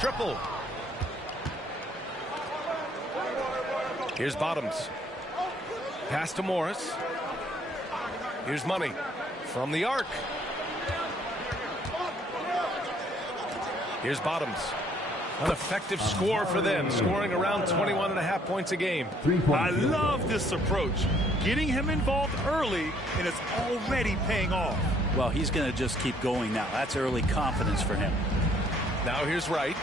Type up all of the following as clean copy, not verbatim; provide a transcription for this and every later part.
Triple. Here's Bottoms. Pass to Morris. Here's Money from the arc. Here's Bottoms. An effective score for them, scoring around 21.5 points a game. I love this approach. Getting him involved early, and it's already paying off. Well, he's going to just keep going now. That's early confidence for him. Now here's Wright.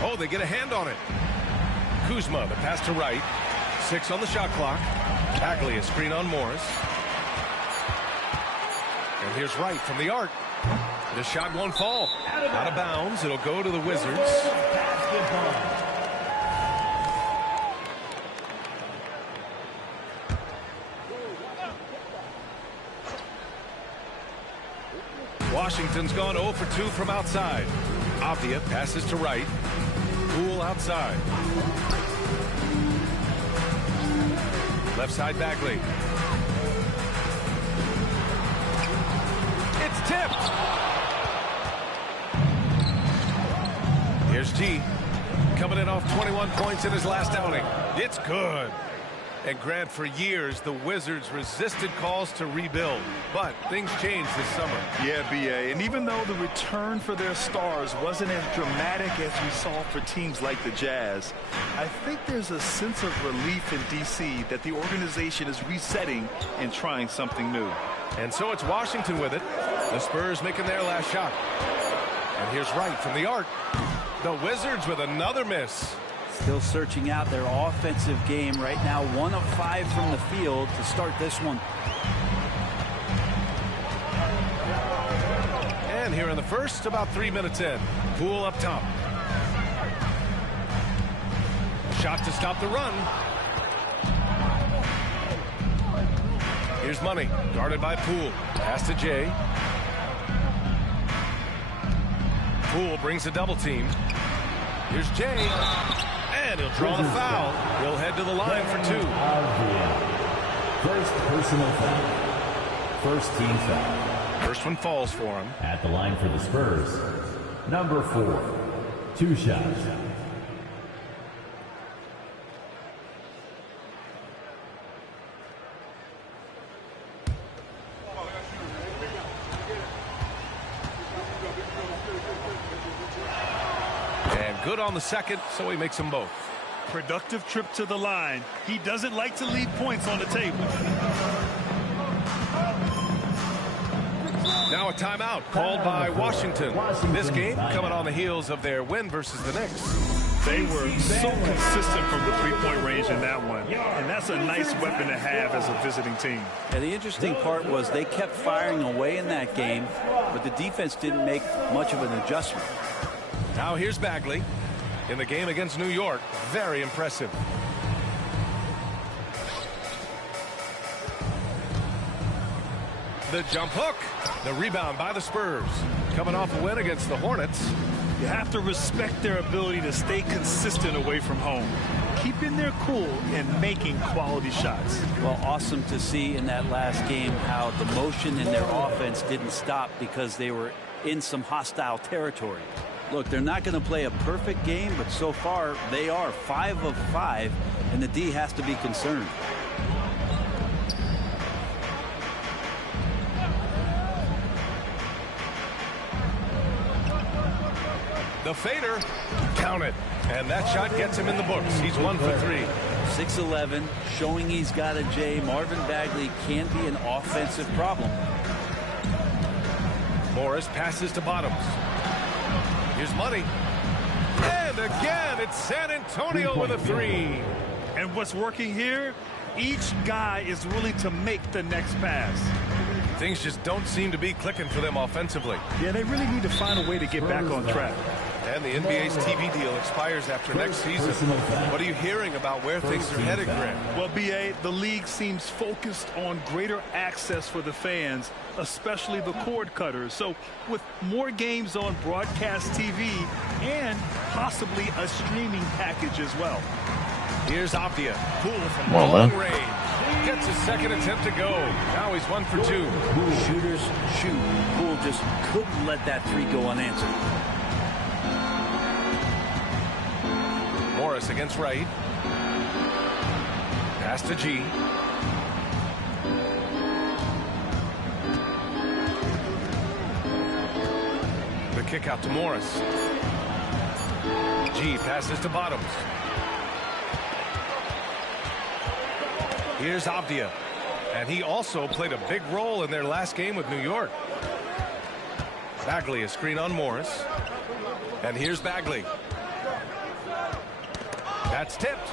Oh, they get a hand on it. Kuzma, the pass to Wright. 6 on the shot clock. Bagley, a screen on Morris. And here's Wright from the arc. The shot won't fall. Out of bounds. It'll go to the Wizards. Washington's gone 0 for 2 from outside. Avdia passes to Wright. Poole outside. Left side Bagley. It's tipped. Here's G. Coming in off 21 points in his last outing. It's good. And Grant, for years, the Wizards resisted calls to rebuild. But things changed this summer. Yeah, B.A. And even though the return for their stars wasn't as dramatic as we saw for teams like the Jazz, I think there's a sense of relief in D.C. that the organization is resetting and trying something new. And so it's Washington with it. The Spurs making their last shot. And here's Wright from the arc. The Wizards with another miss. Still searching out their offensive game right now. 1 of 5 from the field to start this one. And here in the first, about 3 minutes in. Poole up top. Shot to stop the run. Here's Money, guarded by Poole. Pass to Jay. Poole brings a double team. Here's Jay. And he'll draw the foul. He'll head to the line for 2. First personal foul. First team foul. First one falls for him. At the line for the Spurs, number 4. 2 shots. Good on the second, so he makes them both. Productive trip to the line. He doesn't like to leave points on the table. Now a timeout called by Washington. This game coming on the heels of their win versus the Knicks. They were so consistent from the three-point range in that one. And that's a nice weapon to have as a visiting team. And the interesting part was they kept firing away in that game, but the defense didn't make much of an adjustment. Now here's Bagley in the game against New York. Very impressive. The jump hook. The rebound by the Spurs. Coming off a win against the Hornets. You have to respect their ability to stay consistent away from home, keeping their cool and making quality shots. Well, awesome to see in that last game how the motion in their offense didn't stop because they were in some hostile territory. Look, they're not going to play a perfect game, but so far they are 5 of 5, and the D has to be concerned. The fader, count it, and that shot gets him in the books. He's 1 for 3. 6'11", showing he's got a J. Marvin Bagley can be an offensive problem. Morris passes to Bottoms. Here's Money. And again, it's San Antonio with a 3. And what's working here? Each guy is willing to make the next pass. Things just don't seem to be clicking for them offensively. Yeah, they really need to find a way to get back on track. And the NBA's TV deal expires after next season. What are you hearing about where things are headed, Grant? Well, B.A., the league seems focused on greater access for the fans, especially the cord cutters. So with more games on broadcast TV and possibly a streaming package as well. Here's Avdia. Poole from long range. Gets his second attempt to go. Now he's 1 for 2. Shooters shoot. Poole just couldn't let that 3 go unanswered. Morris against Wright. Pass to G. The kick out to Morris. G passes to Bottoms. Here's Avdia. And he also played a big role in their last game with New York. Bagley, a screen on Morris. And here's Bagley. That's tipped.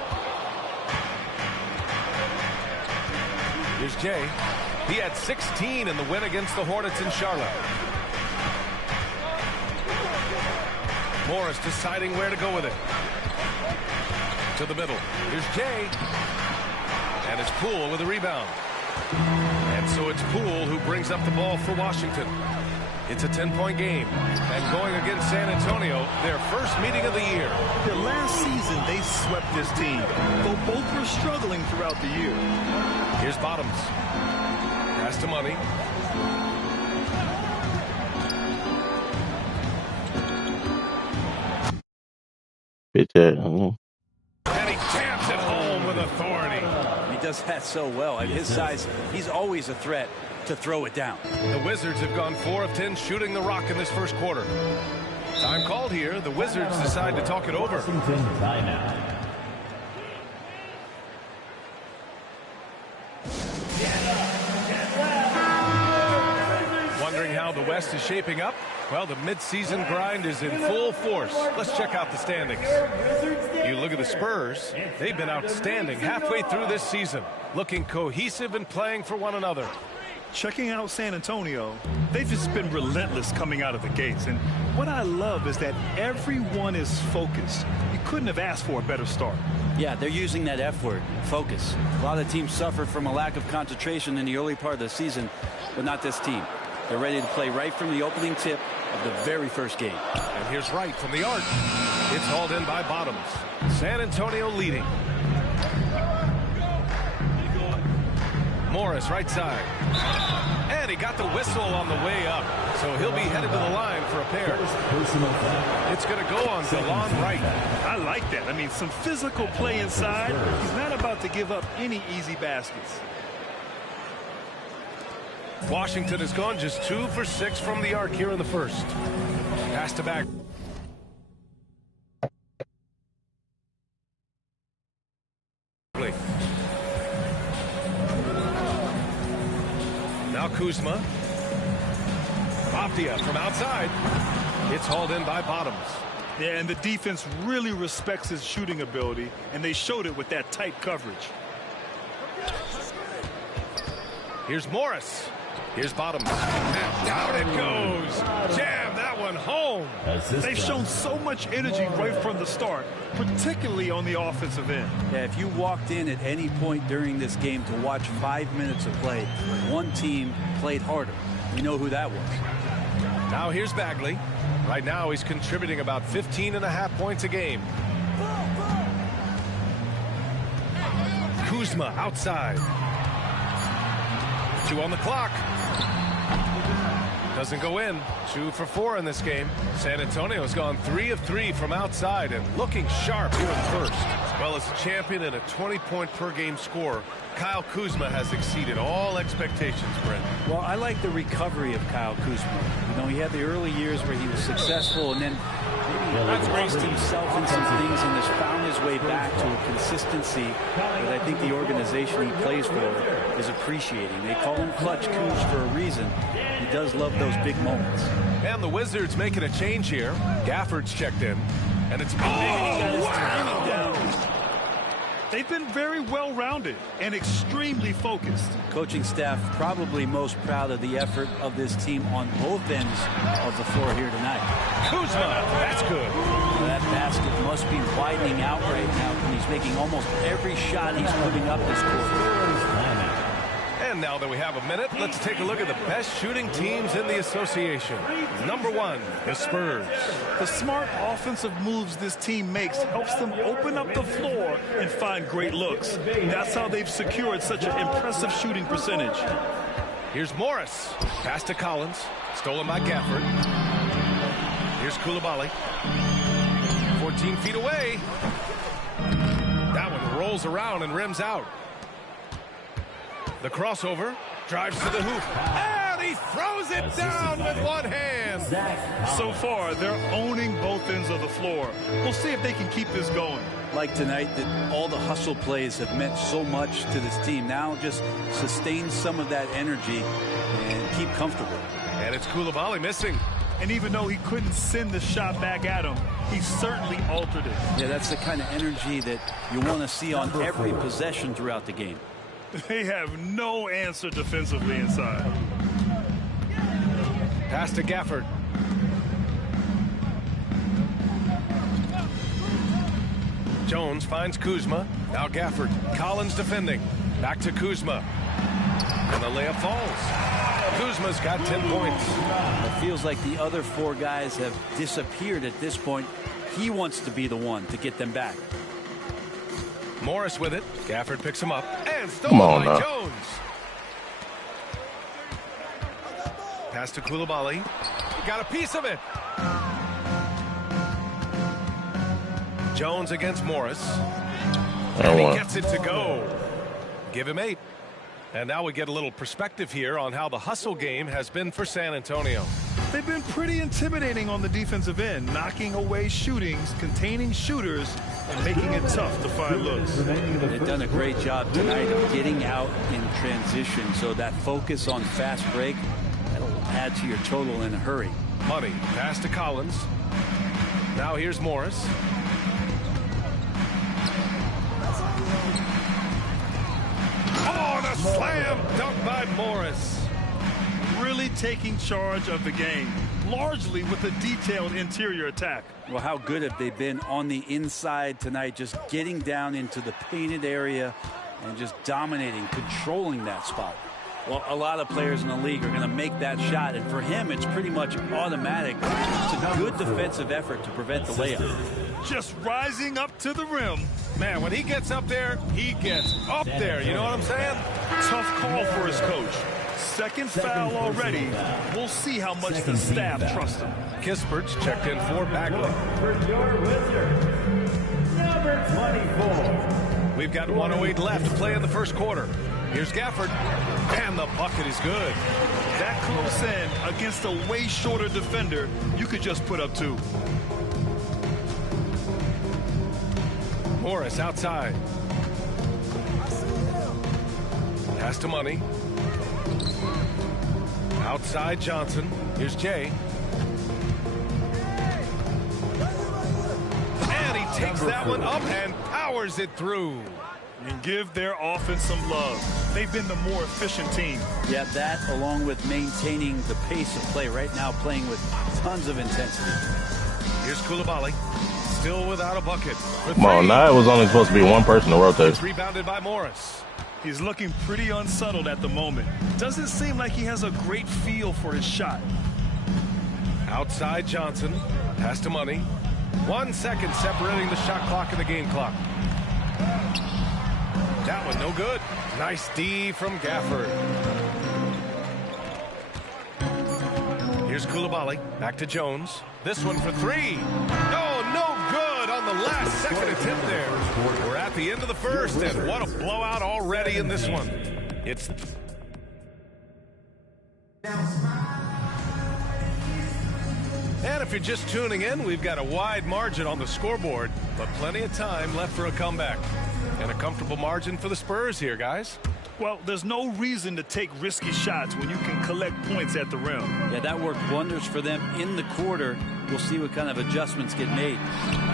Here's Jay. He had 16 in the win against the Hornets in Charlotte. Morris deciding where to go with it. To the middle. Here's Jay. And it's Poole with a rebound. And so it's Poole who brings up the ball for Washington. It's a 10-point game. And going against San Antonio, their first meeting of the year. The last season, they swept this team, though both were struggling throughout the year. Here's Bottoms. Pass to Money. And he jams it home with authority. He does that so well. At his size, he's always a threat to throw it down. The Wizards have gone 4 of 10 shooting the rock in this first quarter. Time called here. The Wizards decide to talk it over. Washington timeout. Wondering how the West is shaping up? Well, the midseason grind is in full force. Let's check out the standings. You look at the Spurs. They've been outstanding halfway through this season, looking cohesive and playing for one another. Checking out San Antonio, they've just been relentless coming out of the gates. And what I love is that everyone is focused. You couldn't have asked for a better start. Yeah, they're using that F word, focus. A lot of teams suffer from a lack of concentration in the early part of the season, but not this team. They're ready to play right from the opening tip of the very first game. And here's Wright from the arc. It's hauled in by Bottoms. San Antonio leading. Morris right side. And he got the whistle on the way up. So he'll be headed to the line for a pair. It's going to go on DeLon Wright. I like that. I mean, some physical play inside. He's not about to give up any easy baskets. Washington has gone just 2 for 6 from the arc here in the first. Pass to back. Now Kuzma. Avdia from outside. It's hauled in by Bottoms. Yeah, and the defense really respects his shooting ability, and they showed it with that tight coverage. Here's Morris. Here's Bottoms. And down it goes. Jam that one home. They've shown so much energy right from the start, particularly on the offensive end. Yeah, if you walked in at any point during this game to watch 5 minutes of play, one team played harder. We know who that was. Now here's Bagley. Right now he's contributing about 15.5 points a game. Kuzma outside. 2 on the clock. Doesn't go in. 2 for 4 in this game. San Antonio's gone 3 of 3 from outside and looking sharp here in the first. Well, as a champion and a 20-point-per-game scorer, Kyle Kuzma has exceeded all expectations, Brent. Well, I like the recovery of Kyle Kuzma. You know, he had the early years where he was successful and then maybe lost himself in some things and has found his way back to a consistency that I think the organization he plays for is appreciating. They call him Clutch Kuz for a reason. He does love those big moments. And the Wizards making a change here. Gafford's checked in. And it's... Wow. They've been very well-rounded and extremely focused. Coaching staff probably most proud of the effort of this team on both ends of the floor here tonight. Kuzma, that's good. That basket must be widening out right now. He's making almost every shot he's putting up this quarter. And now that we have a minute, let's take a look at the best shooting teams in the association. Number 1, the Spurs. The smart offensive moves this team makes helps them open up the floor and find great looks. That's how they've secured such an impressive shooting percentage. Here's Morris. Pass to Collins. Stolen by Gafford. Here's Coulibaly. 14 feet away. rolls around and rims out. The crossover, drives to the hoop, and he throws it down with one hand. So far, they're owning both ends of the floor. We'll see if they can keep this going. Like tonight, that all the hustle plays have meant so much to this team. Now just sustain some of that energy and keep comfortable. And it's Coulibaly missing. And even though he couldn't send the shot back at him, he certainly altered it. Yeah, that's the kind of energy that you want to see on every possession throughout the game. They have no answer defensively inside. Pass to Gafford. Jones finds Kuzma. Now Gafford. Collins defending. Back to Kuzma. And the layup falls. Kuzma's got 10 points. It feels like the other four guys have disappeared at this point. He wants to be the one to get them back. Morris with it. Gafford picks him up. And stolen by Jones. Pass to Coulibaly. He got a piece of it. Jones against Morris. And he gets it to go. Give him 8. And now we get a little perspective here on how the hustle game has been for San Antonio. They've been pretty intimidating on the defensive end, knocking away shootings, containing shooters, and making it tough to find looks. They've done a great job tonight of getting out in transition, so that focus on fast break, that'll add to your total in a hurry. Money, pass to Collins. Now here's Morris. Oh, the slam dunk by Morris. Really taking charge of the game, largely with a detailed interior attack. Well, how good have they been on the inside tonight, just getting down into the painted area and just dominating, controlling that spot. Well, a lot of players in the league are going to make that shot, and for him, it's pretty much automatic. It's a good defensive effort to prevent the layup. Just rising up to the rim. Man, when he gets up there, he gets up there. You know what I'm saying? Tough call for his coach. Second foul already. We'll see how much the staff trusts him. Kispert's checked in for Bagley. For your Wizards, number 24. We've got 1:08 left to play in the first quarter. Here's Gafford, and the bucket is good. That close in against a way shorter defender, you could just put up 2. Morris outside. Pass to Money. Outside Johnson. Here's Jay. And he takes that one up and powers it through. And give their offense some love. They've been the more efficient team. Yeah, that along with maintaining the pace of play right now, playing with tons of intensity. Here's Coulibaly. Still without a bucket. Come on, now it was only supposed to be one person to rotate. It's rebounded by Morris. He's looking pretty unsettled at the moment. Doesn't seem like he has a great feel for his shot. Outside Johnson. Pass to Money. 1 second separating the shot clock and the game clock. That one no good. Nice D from Gafford. Here's Coulibaly. Back to Jones. This one for 3. No good on the last second attempt there. We're at the end of the first, and what a blowout already in this one. It's... And if you're just tuning in, we've got a wide margin on the scoreboard, but plenty of time left for a comeback. And a comfortable margin for the Spurs here, guys. Well, there's no reason to take risky shots when you can collect points at the rim. Yeah, that worked wonders for them in the quarter. We'll see what kind of adjustments get made.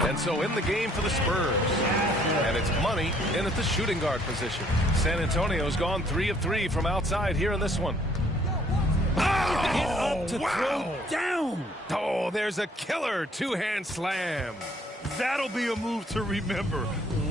And so in the game for the Spurs. And it's Money in at the shooting guard position. San Antonio's gone 3 of 3 from outside here in this one. Get up to throw down. Oh, there's a killer two-hand slam. That'll be a move to remember.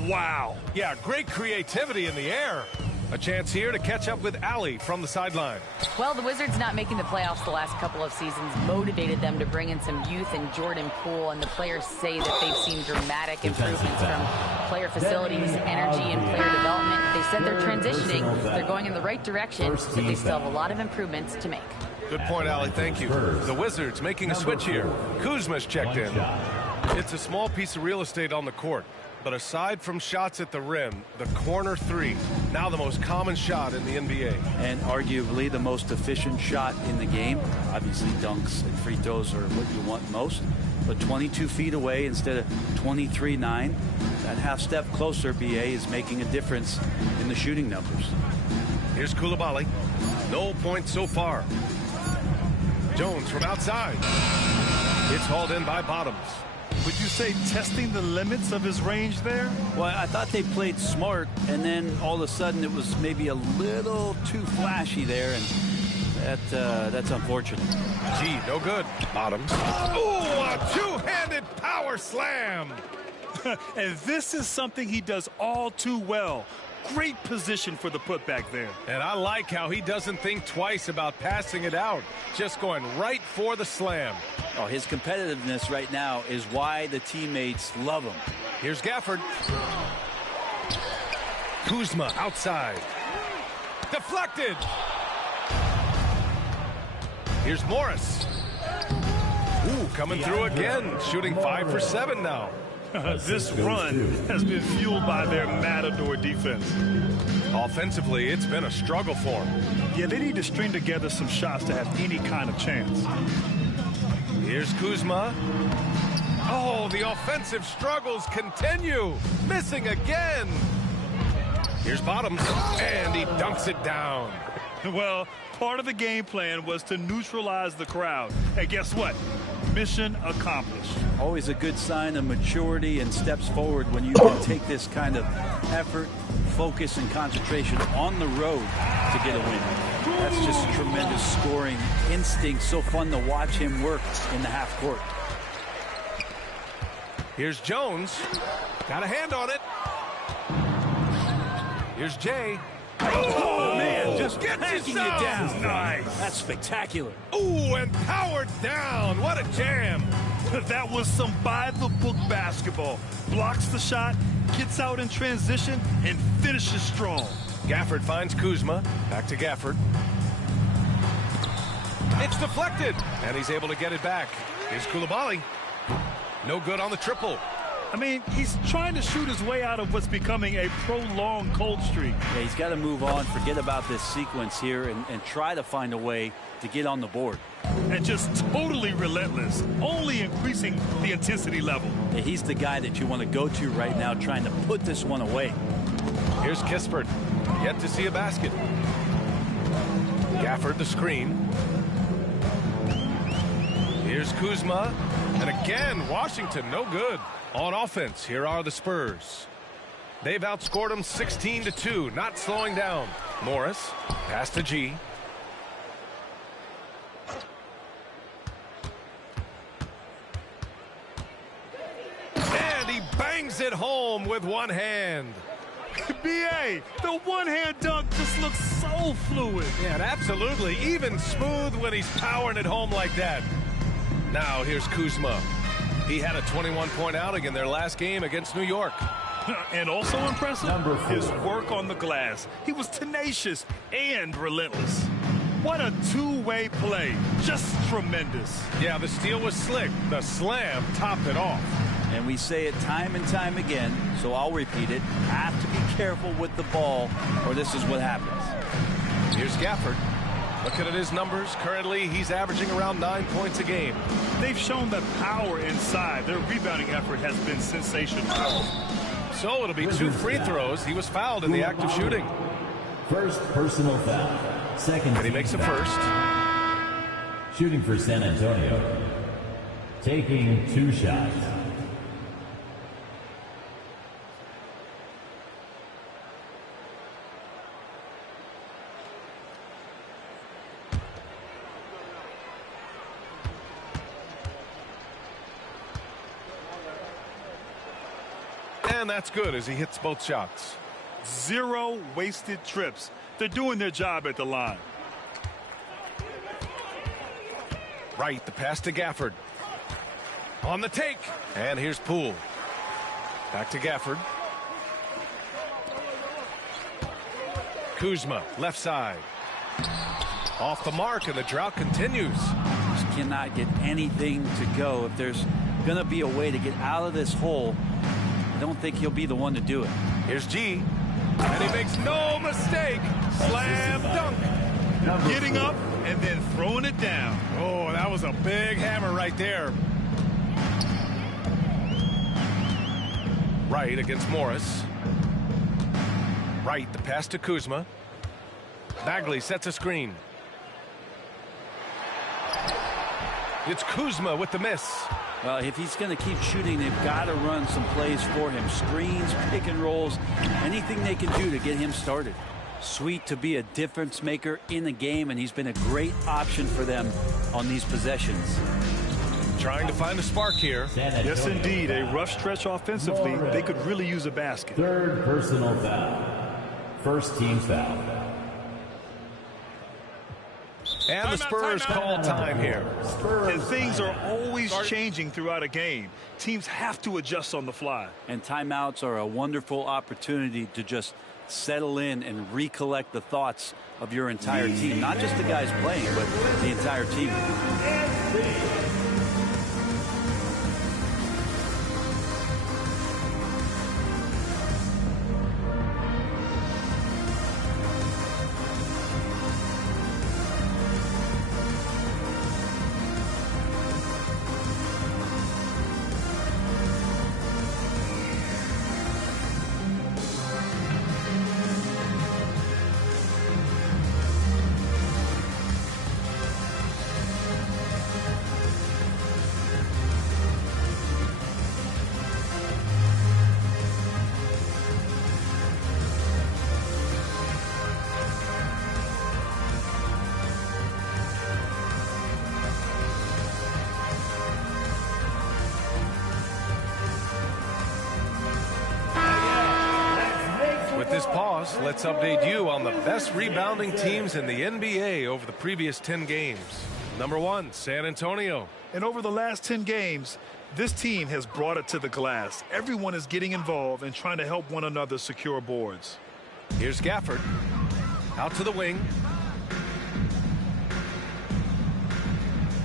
Wow. Yeah, great creativity in the air. A chance here to catch up with Allie from the sideline. Well, the Wizards not making the playoffs the last couple of seasons motivated them to bring in some youth in Jordan Poole, and the players say that they've seen dramatic improvements from player facilities, energy, and player development. They said they're transitioning. They're going in the right direction, but they still have a lot of improvements to make. Good point, Allie. Thank you. The Wizards making a switch here. Kuzma's checked in. It's a small piece of real estate on the court. but aside from shots at the rim, the corner three, now the most common shot in the NBA. And arguably the most efficient shot in the game. Obviously, dunks and free throws are what you want most. But 22 feet away instead of 23-9. That half step closer, BA, is making a difference in the shooting numbers. Here's Coulibaly. No points so far. Jones from outside. It's hauled in by Bottoms. Would you say testing the limits of his range there? Well, I thought they played smart, and then all of a sudden it was maybe a little too flashy there, and that's unfortunate. Gee, no good. Bottoms. Ooh, a two-handed power slam. And this is something he does all too well. Great position for the putback there. And I like how he doesn't think twice about passing it out, just going right for the slam. Oh, his competitiveness right now is why the teammates love him. Here's Gafford. Kuzma outside. Deflected. Here's Morris. Ooh, coming through again, shooting 5 for 7 now. This run has been fueled by their Matador defense. Offensively, it's been a struggle for them. Yeah, they need to string together some shots to have any kind of chance. Here's Kuzma. Oh, the offensive struggles continue. Missing again. Here's Bottoms, and he dunks it down. Well, part of the game plan was to neutralize the crowd. And guess what? Mission accomplished. Always a good sign of maturity and steps forward when you can take this kind of effort, focus, and concentration on the road to get a win. That's just tremendous scoring instinct. So fun to watch him work in the half court. Here's Jones. Got a hand on it. Here's Jay. Oh, man, just gets hacking you yourself. down. Nice. That's spectacular. Ooh, and powered down. What a jam. That was some by-the-book basketball. Blocks the shot, gets out in transition, and finishes strong. Gafford finds Kuzma. Back to Gafford. It's deflected, and he's able to get it back. Here's Coulibaly. No good on the triple. I mean, he's trying to shoot his way out of what's becoming a prolonged cold streak. Yeah, he's got to move on, forget about this sequence here, and try to find a way to get on the board. And just totally relentless, only increasing the intensity level. Yeah, he's the guy that you want to go to right now, trying to put this one away. Here's Kispert. Yet to see a basket. Gafford the screen. Here's Kuzma. And again, Washington, no good. On offense, here are the Spurs. They've outscored them 16-2, not slowing down. Morris, pass to G. And he bangs it home with one hand. B.A., the one-hand dunk just looks so fluid. Yeah, absolutely. Even smooth when he's powering it home like that. Now here's Kuzma. He had a 21-point outing in their last game against New York. And also impressive, his work on the glass. He was tenacious and relentless. What a two-way play. Just tremendous. Yeah, the steal was slick. The slam topped it off. And we say it time and time again, so I'll repeat it. Have to be careful with the ball, or this is what happens. Here's Gafford. Looking at his numbers, currently he's averaging around 9 points a game. They've shown the power inside. Their rebounding effort has been sensational. So it'll be 2 free throws. He was fouled in the act of shooting. First personal foul. Second. And he makes a first. Shooting for San Antonio. Taking 2 shots. And that's good as he hits both shots. 0 wasted trips. They're doing their job at the line. Right, the pass to Gafford. On the take. And here's Poole. Back to Gafford. Kuzma, left side. Off the mark, and the drought continues. Just cannot get anything to go. If there's going to be a way to get out of this hole, I don't think he'll be the one to do it. Here's G. And he makes no mistake. Slam dunk. Getting up and then throwing it down. Oh, that was a big hammer right there. Wright against Morris. Wright, the pass to Kuzma. Bagley sets a screen. It's Kuzma with the miss. Well, if he's going to keep shooting, they've got to run some plays for him. Screens, pick and rolls, anything they can do to get him started. Sweet to be a difference maker in the game, and he's been a great option for them on these possessions. Trying to find a spark here. Yes, indeed. A rough stretch offensively. They could really use a basket. Third personal foul. First team foul. And the Spurs call time here. And things are always changing throughout a game. Teams have to adjust on the fly. And timeouts are a wonderful opportunity to just settle in and recollect the thoughts of your entire team. Not just the guys playing, but the entire team. This pause, let's update you on the best rebounding teams in the NBA over the previous 10 games. Number 1, San Antonio. And over the last 10 games, this team has brought it to the glass. Everyone is getting involved and trying to help one another secure boards. Here's Gafford. Out to the wing.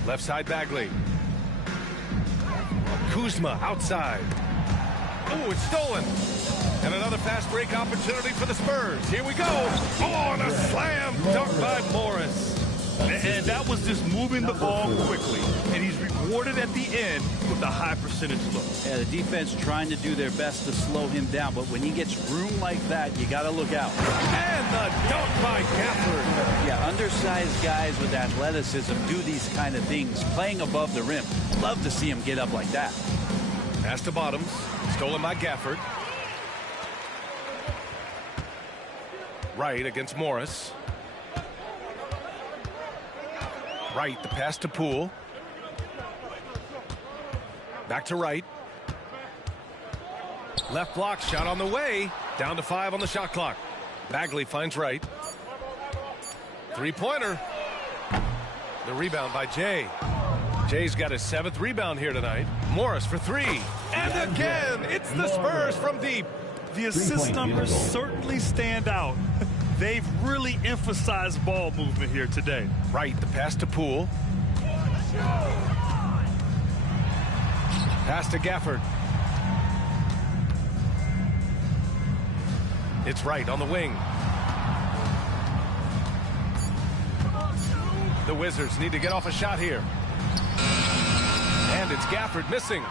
Left side Bagley. Kuzma outside. Oh, it's stolen. And another fast break opportunity for the Spurs. Here we go. Oh, and a slam dunk by Morris. And that was just moving the ball quickly. And he's rewarded at the end with a high percentage look. Yeah, the defense trying to do their best to slow him down. But when he gets room like that, you got to look out. And the dunk by Gafford. Yeah, undersized guys with athleticism do these kind of things, playing above the rim. Love to see him get up like that. Pass to Bottoms. Stolen by Gafford. Wright against Morris. Wright, the pass to Poole. Back to Wright. Left block shot on the way. Down to 5 on the shot clock. Bagley finds Wright. Three-pointer. The rebound by Jay. Jay's got his 7th rebound here tonight. Morris for 3. And again, it's the Spurs from deep. The assist numbers certainly stand out. They've really emphasized ball movement here today. Wright, the pass to Poole. Pass to Gafford. It's Wright on the wing. The Wizards need to get off a shot here. And it's Gafford missing.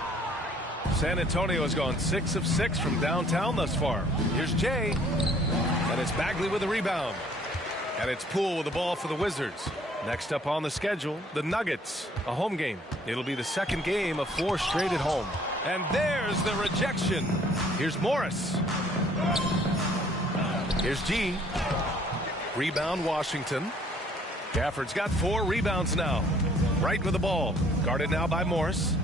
San Antonio has gone 6 of 6 from downtown thus far. Here's Jay. And it's Bagley with the rebound. And it's Poole with the ball for the Wizards. Next up on the schedule, the Nuggets, a home game. It'll be the second game of 4 straight at home. And there's the rejection. Here's Morris. Here's G. Rebound Washington. Gafford's got 4 rebounds now. Wright with the ball. Guarded now by Morris.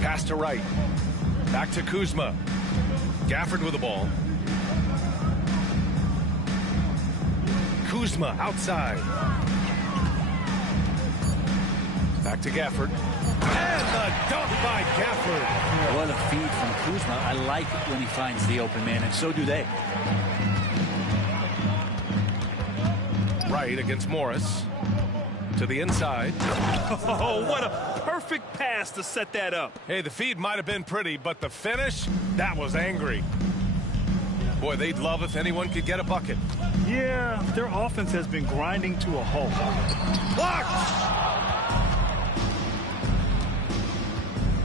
Pass to Wright. Back to Kuzma. Gafford with the ball. Kuzma outside. Back to Gafford. And the dunk by Gafford. What a feed from Kuzma. I like it when he finds the open man, and so do they. Wright against Morris. To the inside. Oh, what a perfect pass to set that up. Hey, the feed might have been pretty, but the finish, that was angry. Boy, they'd love if anyone could get a bucket. Yeah, their offense has been grinding to a halt. Blocked!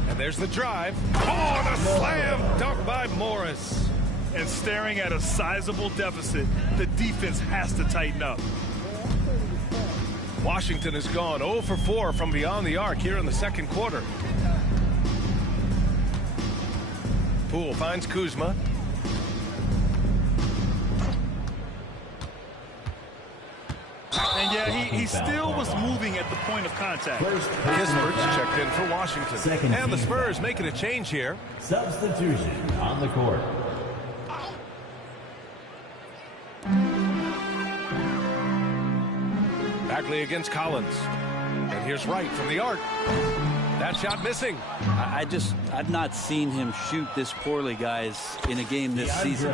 And there's the drive. Oh, the slam dunk by Morris. And staring at a sizable deficit, the defense has to tighten up. Washington has gone 0 for 4 from beyond the arc here in the second quarter. Poole finds Kuzma. And yeah, he still was moving at the point of contact. Kispert's checked in for Washington. And the Spurs making a change here. Substitution on the court. Bagley against Collins. And here's Wright from the arc. That shot missing. I've not seen him shoot this poorly, guys, in a game this season.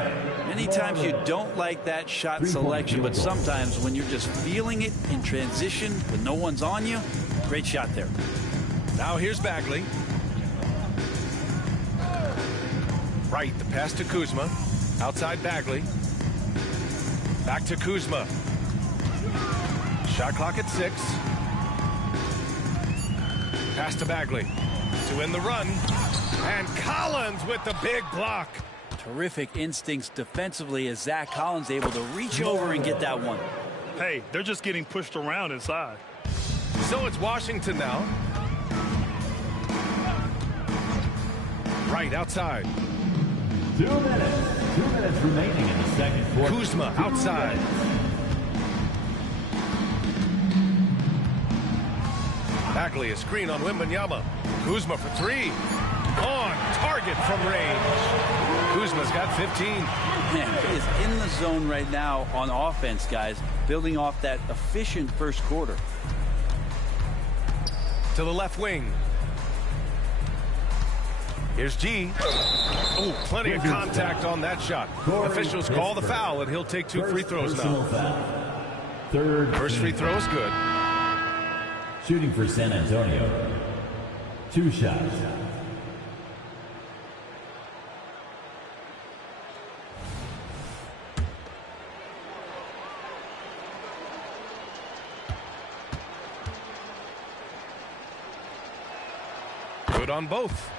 Many times you don't like that shot selection, but sometimes when you're just feeling it in transition when no one's on you, great shot there. Now here's Bagley. Wright, the pass to Kuzma. Outside Bagley. Back to Kuzma. Shot clock at 6. Pass to Bagley to win the run. And Collins with the big block. Terrific instincts defensively as Zach Collins able to reach over and get that one. Hey, they're just getting pushed around inside. So it's Washington now. Right outside. 2 minutes. 2 minutes remaining in the second quarter. Kuzma outside. Bagley a screen on Wembanyama. Kuzma for 3. On target from range. Kuzma's got 15. Man, he is in the zone right now on offense, guys, building off that efficient first quarter. To the left wing. Here's G. Oh, plenty of contact on that shot. Officials call the foul, and he'll take 2 free throws now. First free throw is good. Shooting for San Antonio. 2 shots. Good on both.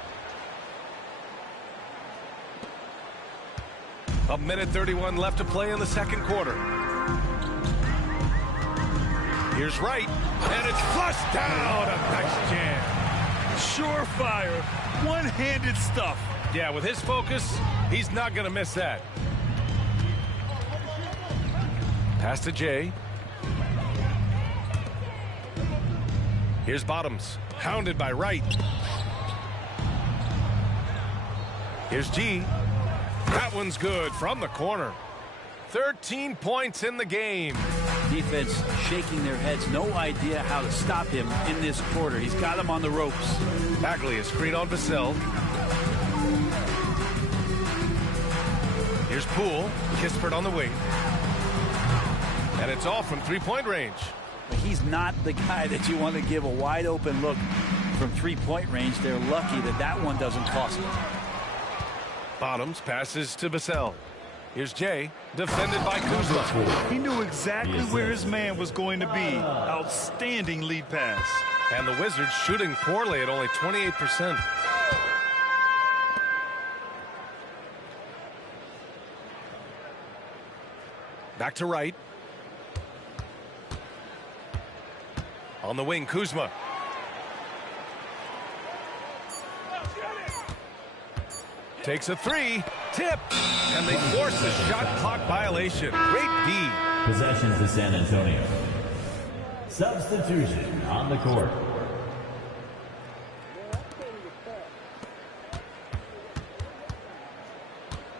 A minute 31 left to play in the second quarter. Here's Wright, and it's flushed down. A nice jam. Surefire, one-handed stuff. Yeah, with his focus, he's not going to miss that. Pass to Jay. Here's Bottoms, hounded by Wright. Here's G. That one's good from the corner. 13 points in the game. Defense shaking their heads, no idea how to stop him in this quarter. He's got him on the ropes. Bagley a screen on Vassell. Here's Poole. Kispert on the wing. And it's all from three-point range. He's not the guy that you want to give a wide open look from three-point range. They're lucky that that one doesn't cost them. Bottoms passes to Vassell. Here's Jay, defended by Kuzma. He knew exactly where his man was going to be. Outstanding lead pass. And the Wizards shooting poorly at only 28%. Back to Wright. On the wing, Kuzma. Takes a 3, tip, and they force a shot clock violation. Great D. Possession to San Antonio. Substitution on the court.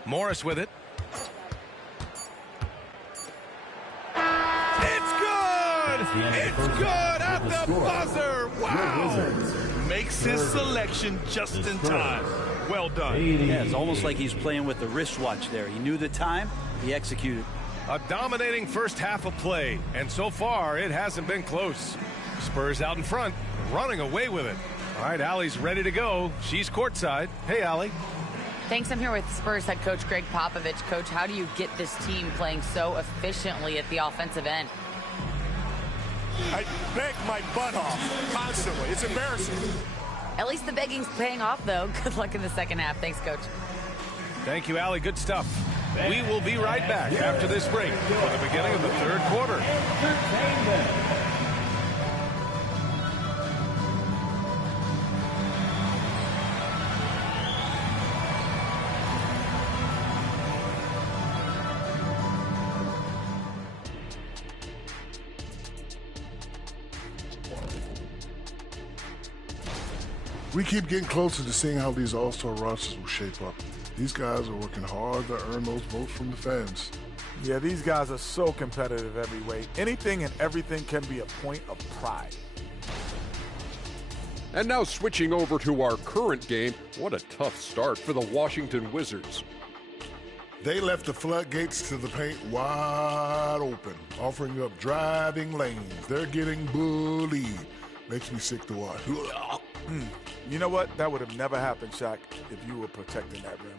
Morris with it. It's good! It's good at the buzzer! Wow! Makes his selection just in time. Well done. Yeah, it's almost like he's playing with the wristwatch there. He knew the time, he executed. A dominating first half of play, and so far it hasn't been close. Spurs out in front, running away with it. All right, Allie's ready to go. She's courtside. Hey, Allie. Thanks. I'm here with Spurs head coach Greg Popovich. Coach, how do you get this team playing so efficiently at the offensive end? I beg my butt off constantly. It's embarrassing. At least the begging's paying off, though. Good luck in the second half. Thanks, Coach. Thank you, Allie. Good stuff. We will be right back after this break for the beginning of the third quarter. We keep getting closer to seeing how these all-star rosters will shape up. These guys are working hard to earn those votes from the fans. Yeah, these guys are so competitive every way. Anything and everything can be a point of pride. And now switching over to our current game, what a tough start for the Washington Wizards. They left the floodgates to the paint wide open, offering up driving lanes. They're getting bullied. Makes me sick to watch. You know what? That would have never happened, Shaq, if you were protecting that rim.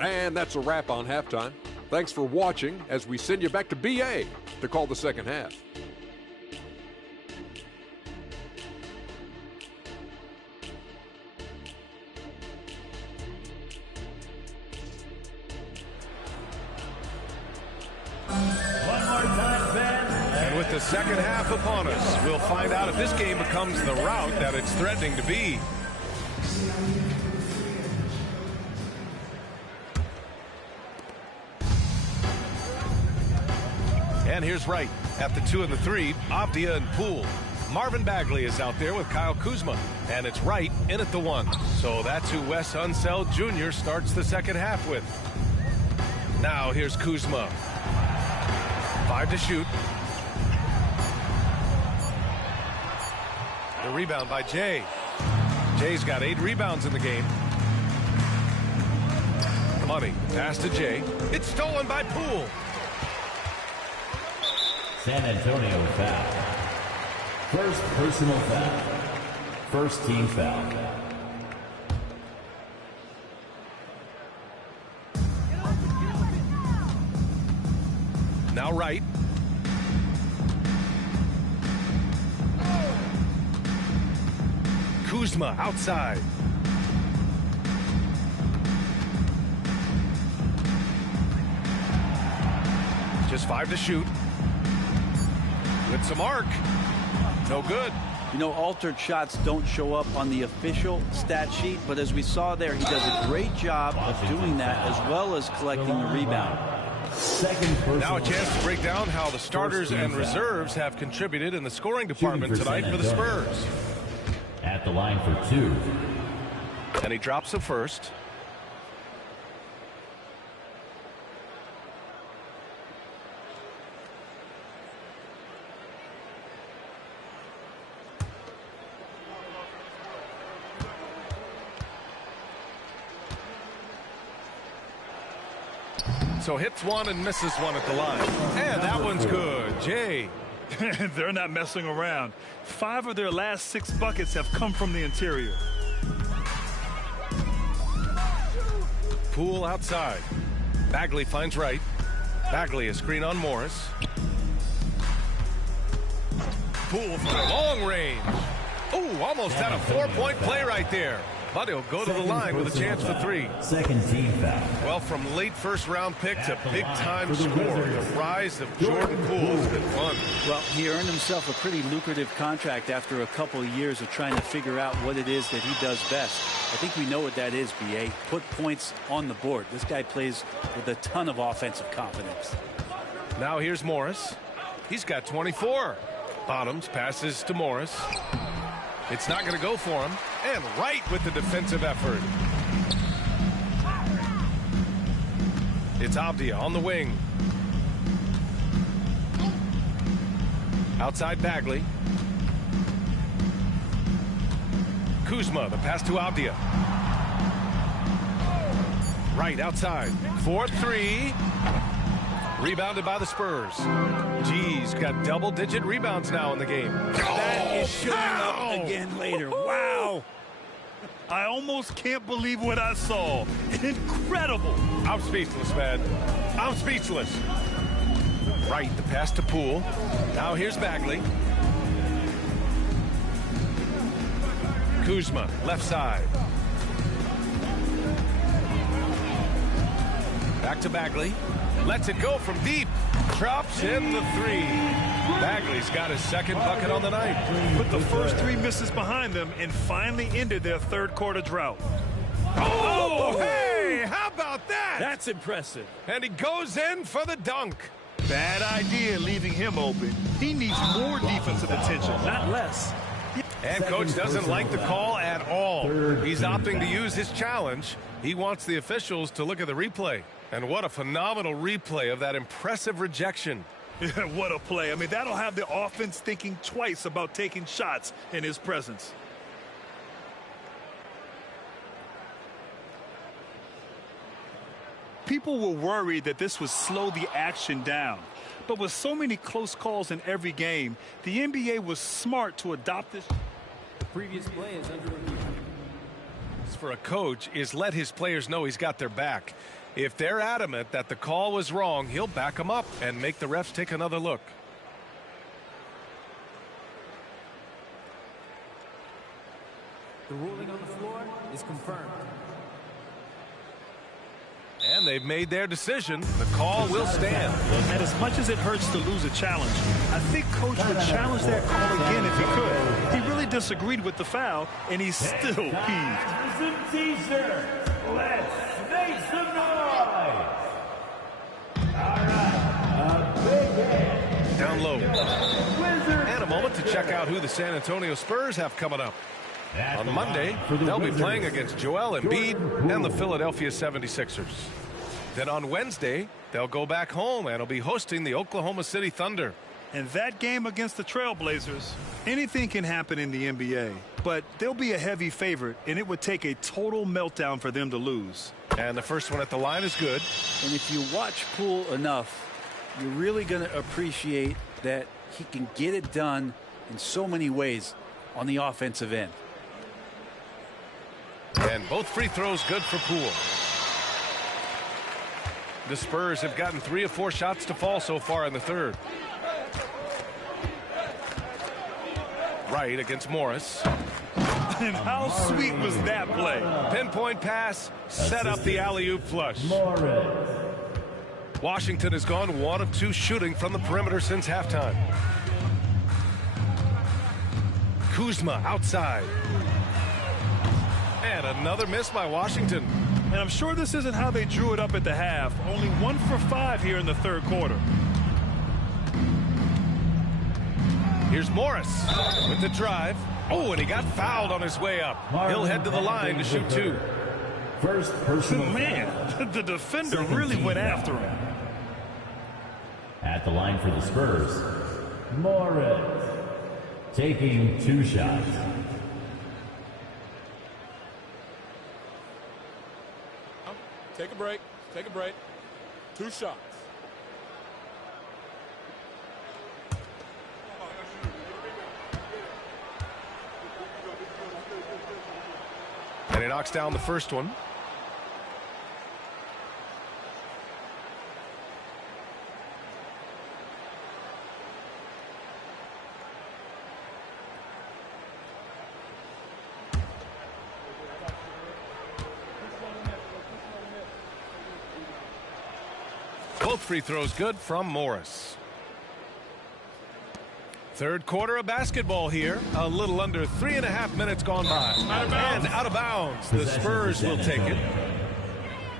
And that's a wrap on halftime. Thanks for watching as we send you back to BA to call the second half. And with the second half upon us, we'll find out if this game becomes the rout that it's threatening to be. And here's Wright at the 2 and the 3, Avdia and Poole. Marvin Bagley is out there with Kyle Kuzma, and it's Wright in at the 1. So that's who Wes Unseld Jr. starts the second half with. Now here's Kuzma. 5 to shoot. The rebound by Jay. Jay's got 8 rebounds in the game. Money, pass to Jay. It's stolen by Poole. San Antonio foul. First personal foul. First team foul. Now Wright. Kuzma outside. Just 5 to shoot. With some arc. No good. You know, altered shots don't show up on the official stat sheet, but as we saw there, he does a great job of doing that as well as collecting the rebound. Now a chance to break down how the starters and reserves have contributed in the scoring department tonight for the Spurs. At the line for 2. And he drops a first. So hits one and misses one at the line. And that one's good. Jay. They're not messing around. 5 of their last 6 buckets have come from the interior. Poole outside. Bagley finds Wright. Bagley a screen on Morris. Poole from long range. Oh, almost had a 4-point play right there. But he'll go to the line with a chance for 3. Second team foul. Well, from late first-round pick to big-time scorer, the rise of Jordan Poole has been fun. Well, he earned himself a pretty lucrative contract after a couple of years of trying to figure out what it is that he does best. I think we know what that is, B.A. Put points on the board. This guy plays with a ton of offensive confidence. Now here's Morris. He's got 24. Bottoms passes to Morris. It's not going to go for him. And Wright with the defensive effort. It's Avdia on the wing. Outside Bagley. Kuzma, the pass to Avdia. Wright outside. 4-3. Rebounded by the Spurs. G's got double-digit rebounds now in the game. That is showing up again later. Wow. I almost can't believe what I saw. Incredible. I'm speechless, man. I'm speechless. Right, the pass to Poole. Now here's Bagley. Kuzma, left side. Back to Bagley. Lets it go from deep. Drops in the three. Bagley's got his second bucket on the night. Put the first three misses behind them and finally ended their third quarter drought. Oh, hey, how about that? That's impressive. And he goes in for the dunk. Bad idea leaving him open. He needs more defensive attention, not less. And coach doesn't like the call at all. He's opting to use his challenge. He wants the officials to look at the replay. And what a phenomenal replay of that impressive rejection. What a play. I mean, that'll have the offense thinking twice about taking shots in his presence. People were worried that this would slow the action down. But with so many close calls in every game, the NBA was smart to adopt this. The previous play is under review. For a coach is let his players know he's got their back. If they're adamant that the call was wrong, he'll back them up and make the refs take another look. The ruling on the floor is confirmed. And they've made their decision. The call will stand. And as much as it hurts to lose a challenge, I think Coach would challenge that call again if he could. He really disagreed with the foul, and he's still peeved. Let's make some noise. All right, a big hit. Down low. And a moment to check out who the San Antonio Spurs have coming up. On Monday, they'll be playing against Joel Embiid and the Philadelphia 76ers. Then on Wednesday, they'll go back home and will be hosting the Oklahoma City Thunder. And that game against the Trailblazers, anything can happen in the NBA. But they'll be a heavy favorite, and it would take a total meltdown for them to lose. And the first one at the line is good. And if you watch Poole enough, you're really going to appreciate that he can get it done in so many ways on the offensive end. And both free throws good for Poole. The Spurs have gotten 3 of 4 shots to fall so far in the third. Right against Morris. And how sweet was that play? Pinpoint pass, set up the alley-oop flush. Washington has gone 1 of 2 shooting from the perimeter since halftime. Kuzma outside. And another miss by Washington. And I'm sure this isn't how they drew it up at the half. Only 1 for 5 here in the third quarter. Here's Morris with the drive. Oh, and he got fouled on his way up. He'll head to the line to shoot 2. First personal. Man, the defender really went after him. At the line for the Spurs, Morris taking 2 shots. Take a break. Take a break. 2 shots. And he knocks down the first one. Both free throws good from Morris. Third quarter of basketball here. A little under 3.5 minutes gone by. And out of bounds. The Spurs will take it.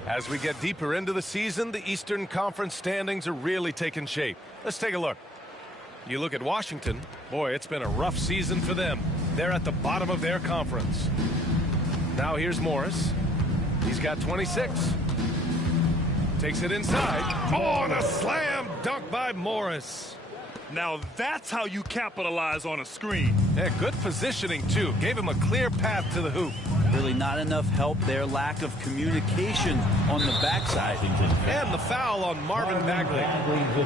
As we get deeper into the season, the Eastern Conference standings are really taking shape. Let's take a look. You look at Washington. Boy, it's been a rough season for them. They're at the bottom of their conference. Now here's Morris. He's got 26. Takes it inside. Oh, and a slam dunk by Morris. Now that's how you capitalize on a screen. Yeah, good positioning, too. Gave him a clear path to the hoop. Really not enough help there. Lack of communication on the backside. And the foul on Marvin Bagley.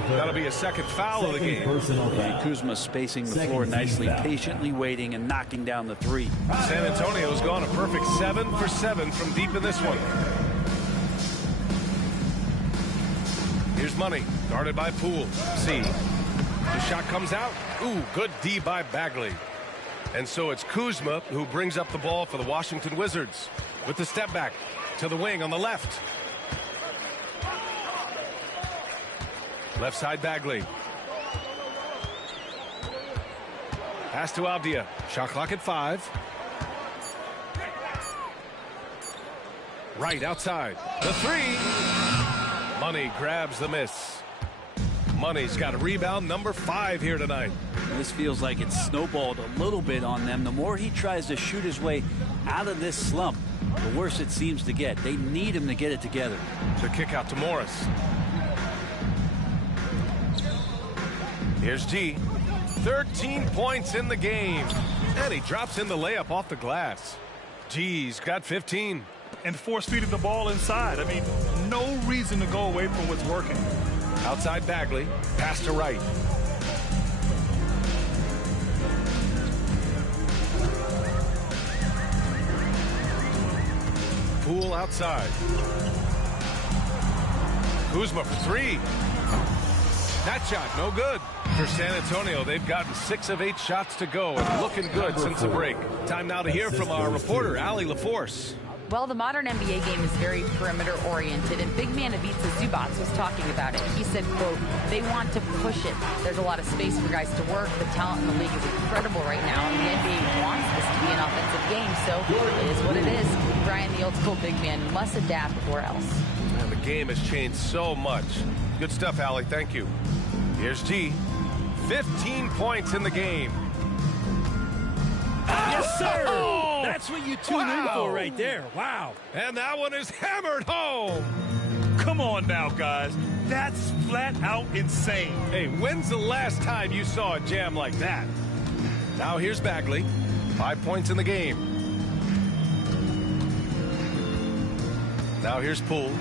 That'll be a second foul of the game. And Kuzma spacing the floor nicely, patiently waiting and knocking down the three. San Antonio's gone a perfect 7 for 7 from deep in this one. Here's Money, guarded by Poole. See, the shot comes out. Ooh, good D by Bagley. And so it's Kuzma who brings up the ball for the Washington Wizards with the step back to the wing on the left. Left side Bagley. Pass to Avdia. Shot clock at 5. Right outside. The 3. Money grabs the miss. Money's got a rebound, number 5 here tonight. This feels like it's snowballed a little bit on them. The more he tries to shoot his way out of this slump, the worse it seems to get. They need him to get it together. The kick out to Morris. Here's G. 13 points in the game. And he drops in the layup off the glass. G's got 15. And force-feeding the ball inside. I mean, no reason to go away from what's working. Outside Bagley, pass to Wright. Poole outside. Kuzma for 3. That shot, no good. For San Antonio, they've gotten 6 of 8 shots to go and looking good since the break. Time now to hear from our reporter, Allie LaForce. Well, the modern NBA game is very perimeter-oriented, and big man Ivica Zubac was talking about it. He said, quote, they want to push it. There's a lot of space for guys to work. The talent in the league is incredible right now, and the NBA wants this to be an offensive game, so it is what it is. Brian, the old-school big man, must adapt or else. And the game has changed so much. Good stuff, Allie. Thank you. Here's G. 15 points in the game. Yes, sir! Oh! That's what you tune in for right there. Wow. And that one is hammered home. Come on now, guys. That's flat out insane. Hey, when's the last time you saw a jam like that? Now here's Bagley. 5 points in the game. Now here's Poole.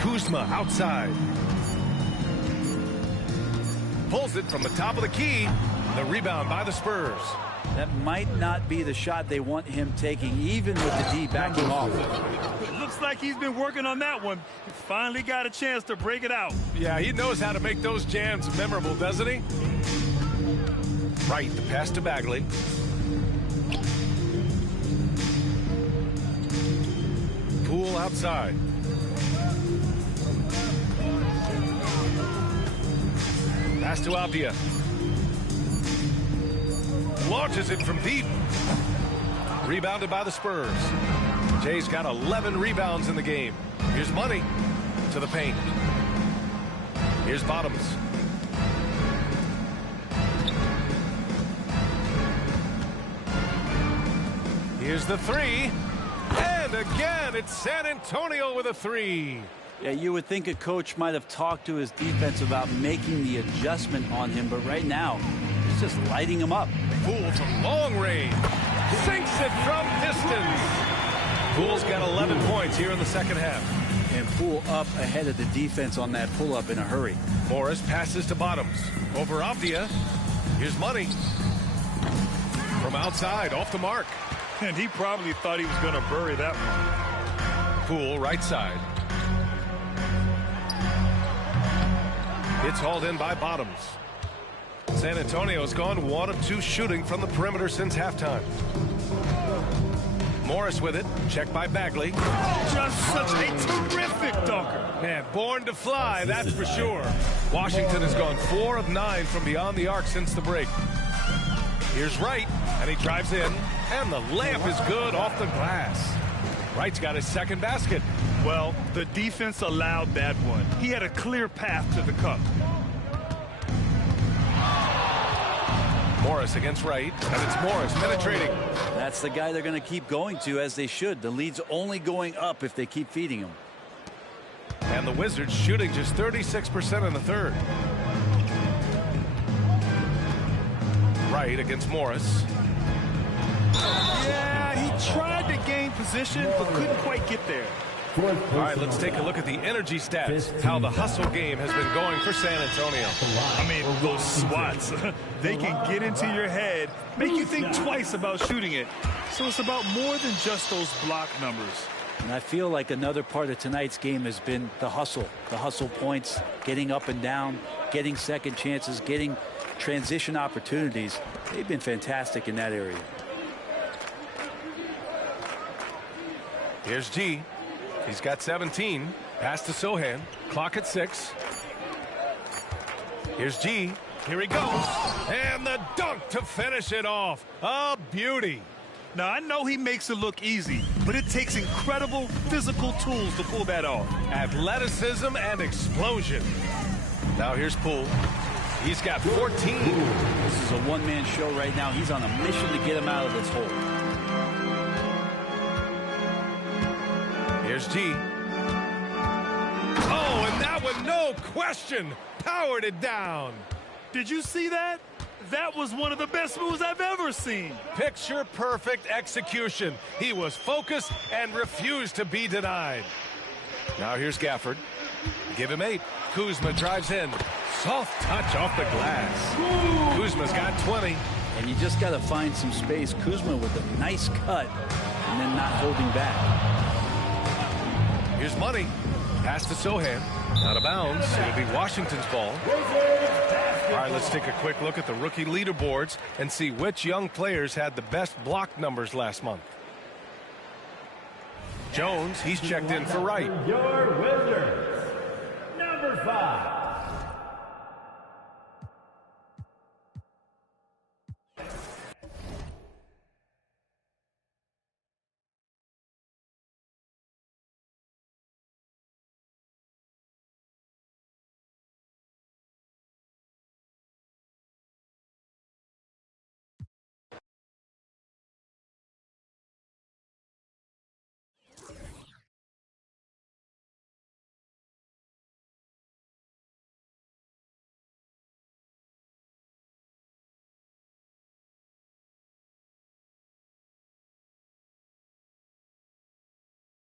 Kuzma outside. Pulls it from the top of the key. The rebound by the Spurs. That might not be the shot they want him taking, even with the D backing off. It looks like he's been working on that one. He finally got a chance to break it out. Yeah, he knows how to make those jams memorable, doesn't he? Right, the pass to Bagley. Poole outside. Pass to Avdia. Launches it from deep. Rebounded by the Spurs. Jay's got 11 rebounds in the game. Here's Money to the paint. Here's Bottoms. Here's the 3. And again, it's San Antonio with a 3. Yeah, you would think a coach might have talked to his defense about making the adjustment on him, but right now, he's just lighting him up. Poole from long range. Sinks it from distance. Poole's got 11 points here in the second half. And Poole up ahead of the defense on that pull-up in a hurry. Morris passes to Bottoms. Over Avdia. Here's Money. From outside, off the mark. And he probably thought he was going to bury that one. Poole, right side. It's hauled in by Bottoms. San Antonio's gone 1 of 2 shooting from the perimeter since halftime. Morris with it. Checked by Bagley. Just such a terrific dunker. Man, born to fly, that's for sure. Washington has gone 4 of 9 from beyond the arc since the break. Here's Wright, and he drives in, and the layup is good off the glass. Wright's got his second basket. Well, the defense allowed that one. He had a clear path to the cup. Morris against Wright, and it's Morris penetrating. That's the guy they're going to keep going to, as they should. The lead's only going up if they keep feeding him. And the Wizards shooting just 36% in the third. Wright against Morris. Yeah, tried to gain position, but couldn't quite get there. All right, let's take a look at the energy stats, how the hustle game has been going for San Antonio. I mean, those swats, they can get into your head, make you think twice about shooting it. So it's about more than just those block numbers. And I feel like another part of tonight's game has been the hustle points, getting up and down, getting second chances, getting transition opportunities. They've been fantastic in that area. Here's G. He's got 17. Pass to Sohan. Clock at 6. Here's G. Here he goes. And the dunk to finish it off. A beauty. Now, I know he makes it look easy, but it takes incredible physical tools to pull that off. Athleticism and explosion. Now here's Poole. He's got 14. This is a one-man show right now. He's on a mission to get him out of this hole. Here's G. Oh, and that one, no question, powered it down. Did you see that? That was one of the best moves I've ever seen. Picture perfect execution. He was focused and refused to be denied. Now here's Gafford. Give him 8. Kuzma drives in. Soft touch off the glass. Kuzma's got 20. And you just got to find some space. Kuzma with a nice cut and then not holding back. Here's Money. Pass to Sohan. Out of bounds. It'll be Washington's ball. All right, let's take a quick look at the rookie leaderboards and see which young players had the best block numbers last month. Jones, he's checked in for right. Your Wizards, number 5.